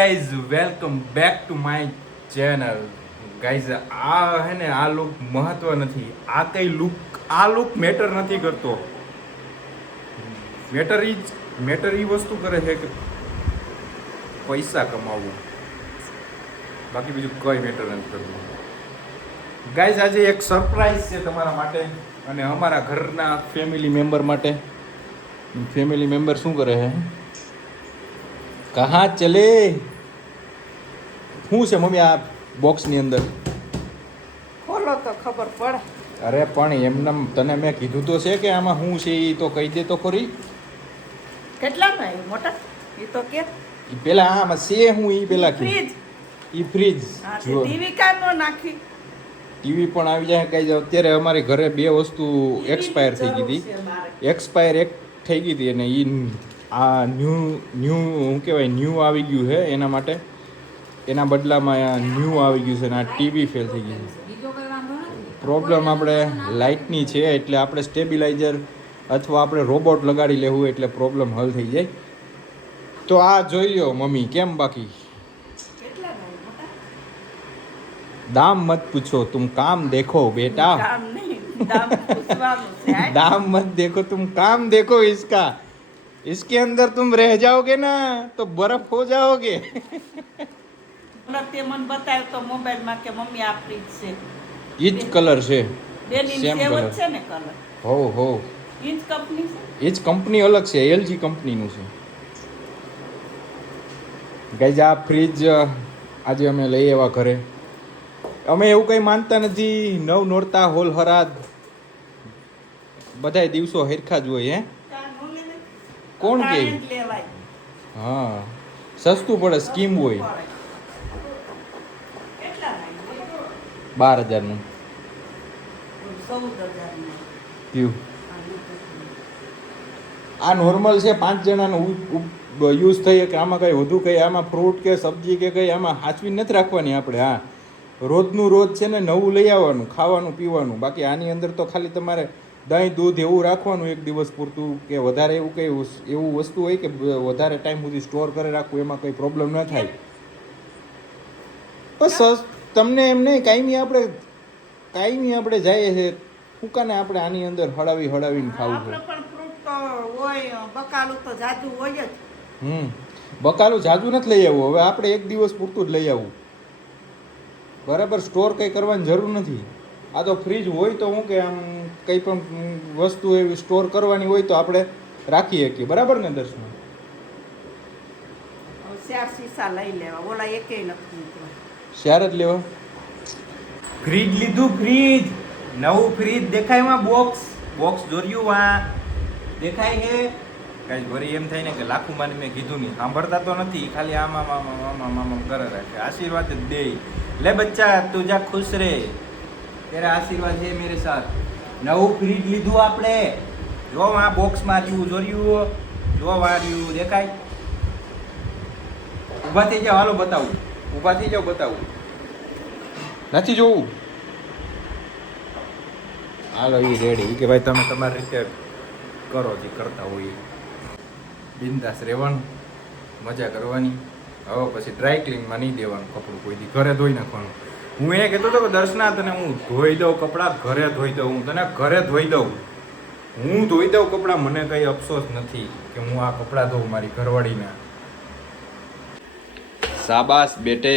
Guys welcome back to my channel guys આ હે ને, આ લુક મહત્વ નથી. આ કઈ લુક આ લુક મેટર નથી કરતો. મેટર ઈ મેટર ઈ વસ્તુ કરે છે કે પૈસા કમાવવું બાકી બીજું કઈ મેટર નથી કરતું. ગાઈઝ આજે એક સરપ્રાઈઝ છે તમારા માટે અને અમારા ઘરના ફેમિલી મેમ્બર માટે. ફેમિલી મેમ્બર શું કરે છે? કહા ચલે? શું છે મમ્મી આ બોક્સની અંદર? ખોલો તો ખબર પડે. અરે પણ એમને તને મેં કીધું તો છે કે આમાં શું છે એ તો કહી દે તો ખરી. કેટલા ભાઈ મોટા? એ તો કે. એ પેલા આમાં છે હું એ પેલા ફ્રીજ. એ ફ્રીજ જો ટીવી કામ નાખી. ટીવી પણ આવી જાય કઈ અત્યારે અમારી ઘરે બે વસ્તુ એક્સપાયર થઈ ગઈ હતી. એક્સપાયર એક થઈ ગઈ હતી અને એ આ ન્યૂ ન્યૂ શું કહેવાય ન્યૂ આવી ગયું છે એના માટે. એના બદલામાં આ ન્યૂ આવી ગયું છે અને આ ટીવી ફેલ થઈ ગયું છે. પ્રોબ્લેમ આપણે લાઇટની છે એટલે આપણે સ્ટેબિલાઇઝર અથવા આપણે રોબોટ લગાડી લેવું એટલે પ્રોબ્લેમ હલ થઈ જાય. તો આ જોઈ લો મમ્મી કેમ બાકી? દામ મત પૂછો તું કામ દેખો બેટા. દામ મત દેખો તુમ કામ દેખો ઇસકા इसका इसके अंदर तुम रह जाओगे ना तो बर्फ हो जाओगे મને તે મને બતાવ્યું તો મોબાઈલમાં કે મમ્મી આ ફ્રીજ છે એ જ કલર છે બેની Same સેવ જ colour. છે ને કલર હો હો ઈ જ કંપની છે એ જ કંપની અલગ છે એલજી કંપનીનું છે ગાઈઝ આ ફ્રીજ આજે અમે લઈ આવ્યા ઘરે અમે એવું કંઈ માનતા નથી નવ નોરતા હોલ હરાદ બધાય દિવસો હેરખા જ હોય હે કાં નો લેવાય? કોણ કે? હા. સસ્તું પડે સ્કીમ હોય. બાર હજારનું કયું આ નોર્મલ છે પાંચ જણાનો યુઝ થઈ કે આમાં કંઈ વધુ કંઈ આમાં ફ્રૂટ કે સબ્જી કે કંઈ આમાં હાચવી નથી રાખવાની આપણે હા. રોજનું રોજ છે ને નવું લઈ આવવાનું ખાવાનું પીવાનું. બાકી આની અંદર તો ખાલી તમારે દહીં દૂધ એવું રાખવાનું એક દિવસ પૂરતું કે વધારે એવું કંઈ એવું વસ્તુ હોય કે વધારે ટાઈમ સુધી સ્ટોર કરી રાખવું એમાં કંઈ પ્રોબ્લેમ ન થાય. બસ તમને એમ નહીં કાયમી આપણે કાયમી આપણે જઈએ છે ફૂકાને આપણે આની અંદર હળાવી હળાવીને ખાવું હોય બકાલું તો જાજુ હોય જ. હમ. બકાલું જાજુ નથી લઈ આવવું. હવે આપણે એક દિવસ પૂરતું જ લઈ આવવું. બરાબર સ્ટોર કંઈ કરવાની જરૂર નથી. આ તો ફ્રીજ હોય તો હું કે આમ કંઈ પણ વસ્તુ એવી સ્ટોર કરવાની હોય તો આપણે રાખી શકીએ બરાબર ને દર્શન ચાર શીશા લઈ લેવા ઓલા એકેય નથી. શેર જ લેવા ફ્રીજ લીધું ફ્રીજ નવું ફ્રીજ દેખાયમાં બોક્સ બોક્સ દોર્યું વા દેખાય છે કઈ વરી એમ થાય ને કે લાખું માને મેં કીધું નહીં સાંભળતા તો નથી ખાલી આમાં મામા મામા આમાં કરે રાખે આશીર્વાદ જ દે લે બચ્ચા તું જા ખુશ રહે તેરા આશીર્વાદ છે મેરે સાથ. નવું ફ્રીજ લીધું આપણે. જો આ બોક્સમાં રહ્યું જોર્યું જો આ રહ્યું દેખાય? ઊભા થઈ જાઓ, હાલો બતાવું. ઊભા થઈ જાઓ, બતાવું. નથી જોવું? હાલો એ રેડી કે ભાઈ તમે તમારી રીતે કરો જે કરતા હોય. બિંદાસ રહેવાનું, મજા કરવાની. હવે પછી ડ્રાય ક્લીનમાં નહીં દેવાનું કપડું. કોઈ દી ઘરે ધોઈ નાખવાનું. હું એ કહેતો હતો કે દર્શના તને હું ધોઈ દઉં કપડાં ઘરે ધોઈ દઉં હું તને ઘરે ધોઈ દઉં. હું ધોઈ દઉં કપડાં મને કંઈ અફસોસ નથી કે હું આ કપડાં ધોઉં મારી ઘરવાળીના. સાબાસ બેટે.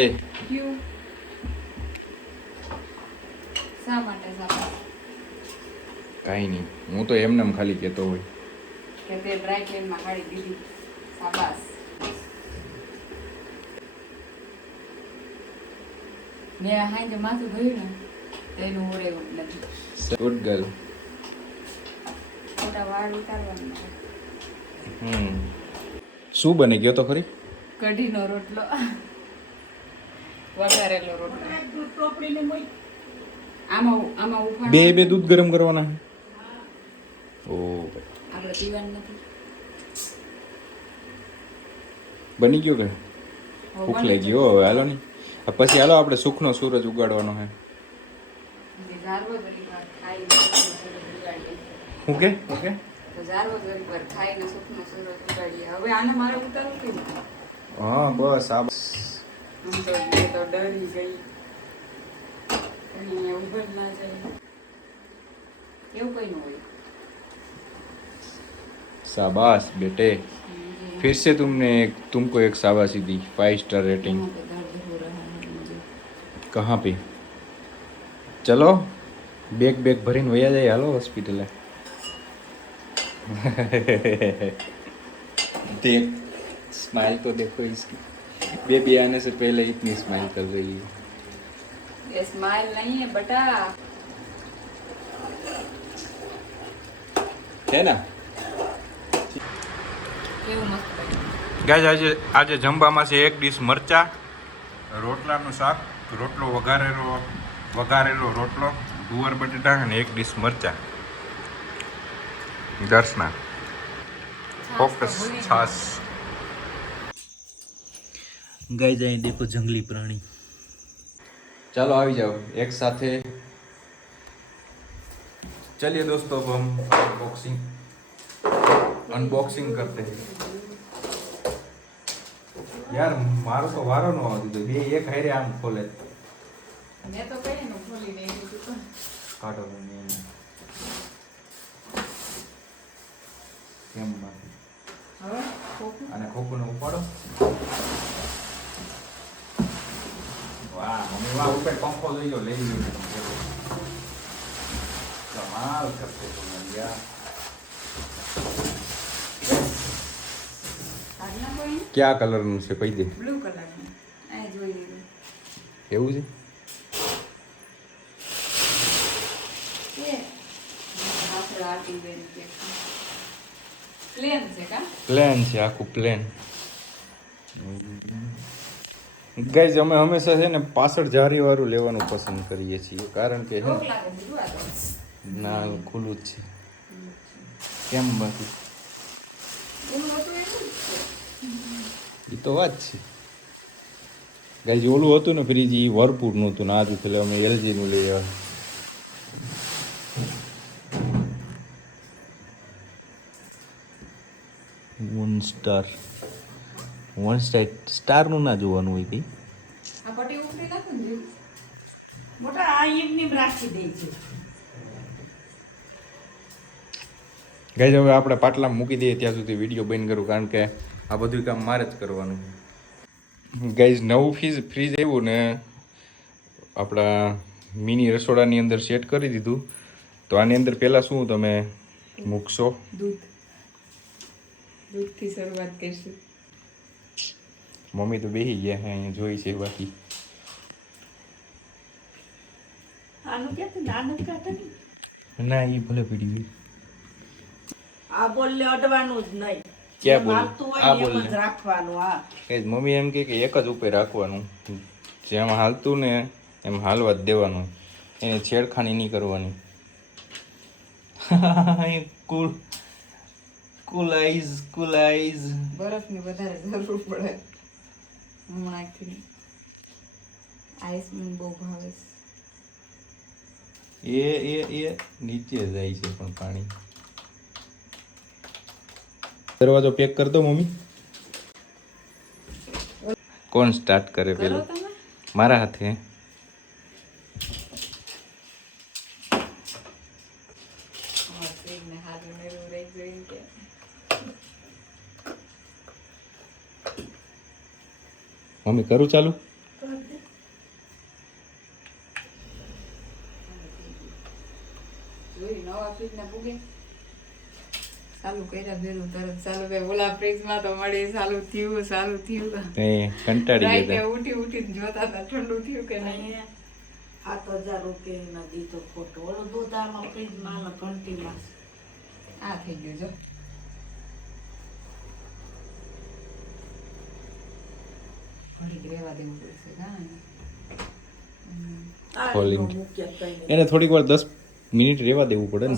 કઈ નહીં. હું તો એમને ખાલી કહેતો હોય. કે તે ડ્રાય ક્લીનમાં કાઢી દીધી. શાબાશ. મેં હાંજે માથું ધોયું ને તો એનું ઓળેવું નથી. ગુડ ગર્લ ખોટા વાળ ઉતારવાના હમ. શું બની ગયો તો ખરી? કઢીનો રોટલો. વઘારેલો રોટલો. આમાં આમાં ઉફાણ બે બે દૂધ ગરમ કરવાના ઓ આપણે પીવાનું નથી. બની ગયો કે? ભૂખ લાગી ગયો હવે હાલો નહીં પછી હાલો આપણે સુખનો સૂરજ ઉગાડવાનો હે જે ઝારવો ઘડીક વાર ખાઈને સુખનો સૂરજ ઉગાડીએ. શું કે શું કે તો ઝારવો ઘડીક વાર ખાઈને સુખનો સૂરજ ઉગાડીએ હવે આને મારે ઉતારવું કેમ હા બસ આ આમ તો મેં તો ડરી ગઈ અહીંયા ઉભર ના જાય એવું કઈ ન હોય शाबाश बेटे फिर से तुमने एक तुमको एक शाबाशी दी फाइव स्टार रेटिंग कहाँ पे चलो बैग बैग भरीने वया जाए हालो हॉस्पिटल देख स्माइल तो देखो इसकी बेबी आने से पहले इतनी स्माइल कर रही है ये स्माइल नहीं है बटा है ना કેવું મસ્ત લાગ્યું ગાય આજે આજે જમવામાં છે એક ડીશ મરચા રોટલાનું શાક રોટલો વઘારેલો વઘારેલો રોટલો ગુવાર બટેટા અને એક ડીશ મરચા દર્શના ફોકસ છાસ ગાય જાય દેખો જંગલી પ્રાણી ચાલો આવી જાઓ એક સાથે चलिए दोस्तों अब हम अनबॉक्सिंग अनबॉक्सिंग करते हैं યાર મારો તો વારો ન આવતો તો બે એક હારે આમ ખોલે. મેં તો કઈ નું ખોલી નહીં દીધું કાઢો તમે એને. કેમ બાકી? અને ખોખું ખોખુને ઉપાડો. વાહ મમ્મી વાહ ઉપર પંખો લઈ લો લઈ લો. કમાલ કરતે તમે યાર આજના કોઈ ક્યાં કલરનું છે કહી દે. બ્લુ કલરનું. આ જોઈ એવું છે? પ્લેન છે આખું પ્લેન. ગાઈઝ અમે હંમેશા છે ને પાછળ જારી વાળું લેવાનું પસંદ કરીએ છીએ કારણ કે. ના ખુલ્લું જ છે. કેમ બાકી એવું હતું એવું જ છે એ તો વાત છે. ગાઈઝ ઓલું હતું ને ફ્રીજ એ વરપૂરનું હતું ને આજુ એટલે અમે એલજીનું લઈ આવ્યા. વન સ્ટાર વન સ્ટાર સ્ટારનું ના જોવાનું હોય કંઈ? ગાઈઝ હવે આપણે પાટલામાં મૂકી દઈએ ત્યાં સુધી વીડિયો બંધ કરું કારણ કે આ બધું કામ મારે જ કરવાનું ગાઈઝ નવું ફ્રીજ ફ્રીજ આવ્યું ને આપણા મિની રસોડાની અંદર સેટ કરી દીધું. તો આની અંદર પહેલાં શું તમે મૂકશો? દૂધ. દૂધથી શરૂઆત કરીશું. મમ્મી તો બેસી ગયા છે અહીંયા જોઈ છે બાકી. ને ના એ ભલે પડી આ બોલ અડવાનું જ નહીં. ક્યાં બોલે? આ? જ રાખવાનું મમ્મી એમ કે એક જ ઉપર રાખવાનું. જેમ હાલતું ને એમ હાલવા જ દેવાનું. એને છેડખાની નહીં કરવાની. કુલ કુલાઈઝ કુલાઈઝ બરફની વધારે જરૂર પડે. હું આઈસ મને બહુ ભાવે એ એ એ નીચે જાય છે પણ પાણી. દરવાજો પેક કરી દો મમ્મી. કોણ સ્ટાર્ટ કરે પેલું? મારા હાથે. મમ્મી કરું ચાલુ જોયું નવા ફ્રીજને પૂગે કર્યા ભેરું તરત સાલું ભાઈ ઓલા ફ્રીજમાં તો મળી સાલું થયું સાલું થયું. એ કંટાળી ગયા. ઉઠી ઉઠીને જોતા હતા ઠંડુ થયું કે નહીં. સાત હજાર રૂપિયાનો દીધો ખોટો ઓલો દૂધ આમાં ફ્રીજમાં ઘંટીમાં. આ થઈ ગયું જો. ઘડીક રહેવા દેવું પડશે કા આ ખોલીને. મૂક્યા કઈ એને થોડીક વાર દસ મિનિટ રહેવા દેવું પડે ને.